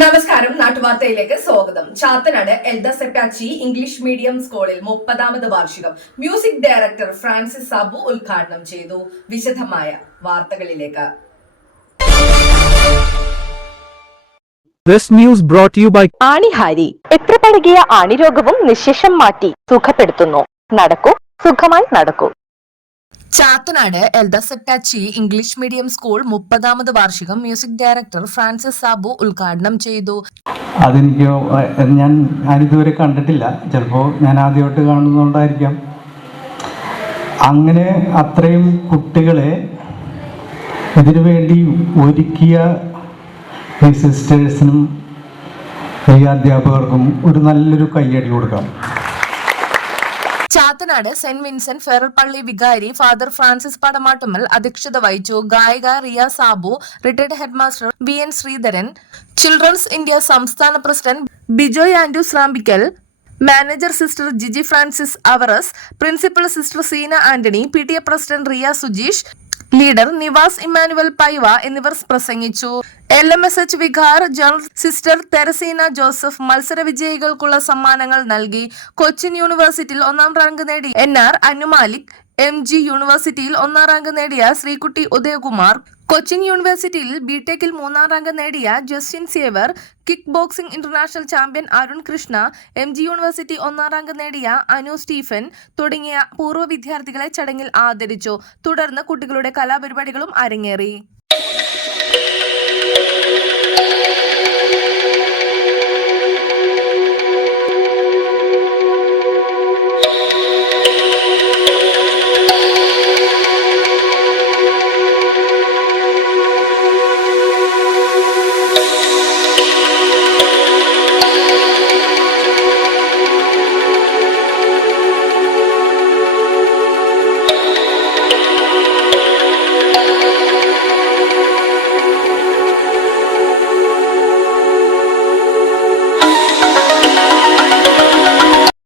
നമസ്കാരം നാട്ടുവാർത്തയിലേക്ക് സ്വാഗതം. ചാത്തനാട് എൽദ സെപ്പാച്ചി ഇംഗ്ലീഷ് മീഡിയം സ്കൂളിൽ മുപ്പതാമത് വാർഷികം മ്യൂസിക് ഡയറക്ടർ ഫ്രാൻസിസ് സാബു ഉദ്ഘാടനം ചെയ്തു. വിശദമായ വാർത്തകളിലേക്ക്. This news brought to you by ആണിഹാരി എത്ര പഴകിയ ആണിരോഗവും നിശേഷം മാറ്റി സുഖപ്പെടുത്തുന്നു. നടക്കൂ സുഖമായി നടക്കൂ. ചാത്തനാട് എൽദ അറ്റാച്ചി ഇംഗ്ലീഷ് മീഡിയം സ്കൂൾ മുപ്പതാമത് വാർഷികം മ്യൂസിക് ഡയറക്ടർ ഫ്രാൻസിസ് സാബു ഉദ്ഘാടനം ചെയ്തു. അതെനിക്ക് ഞാൻ ഞാനിതുവരെ കണ്ടിട്ടില്ല. ചിലപ്പോൾ ഞാൻ ആദ്യമായിട്ട് കാണുന്നതുകൊണ്ടായിരിക്കാം. അങ്ങനെ അത്രയും കുട്ടികളെ ഇതിനു വേണ്ടി ഒരുക്കിയ ഈ സിസ്റ്റേഴ്സിനും ഈ അധ്യാപകർക്കും ഒരു നല്ലൊരു കയ്യടി കൊടുക്കാം. ചാത്തനാട് സെന്റ് വിൻസെന്റ് പള്ളി വികാരി ഫാദർ ഫ്രാൻസിസ് പടമാട്ടുമൽ അധ്യക്ഷത വഹിച്ചു ഗായിക Riya Sabu retired headmaster B N Sreedharan children's India സംസ്ഥാന president Bijoy Andrew Srampickal manager sister Jiji Francis അവറസ് principal sister Seena Antony P T A president Riya Sujeesh leader Nivas Emmanuel പൈവ എന്നിവർ പ്രസംഗിച്ചു. L M S H vicar general sister Theresina Joseph മത്സര വിജയികൾക്കുള്ള സമ്മാനങ്ങൾ നൽകി. കൊച്ചിൻ യൂണിവേഴ്സിറ്റിയിൽ ഒന്നാം rank നേടി N R Anumalik. M G യൂണിവേഴ്സിറ്റിയിൽ ഒന്നാം റാങ്ക് നേടിയ ശ്രീകുട്ടി ഉദയകുമാർ. കൊച്ചിൻ യൂണിവേഴ്സിറ്റിയിൽ ബിടെക്കിൽ മൂന്നാം റാങ്ക് നേടിയ Justin Xavier. Kick boxing international champion Arun Krishna. M G university ഒന്നാം റാങ്ക് നേടിയ അനു സ്റ്റീഫൻ. തുടങ്ങിയ പൂർവ വിദ്യാർത്ഥികളെ ചടങ്ങിൽ ആദരിച്ചു. തുടർന്ന് കുട്ടികളുടെ കലാപരിപാടികളും അരങ്ങേറി.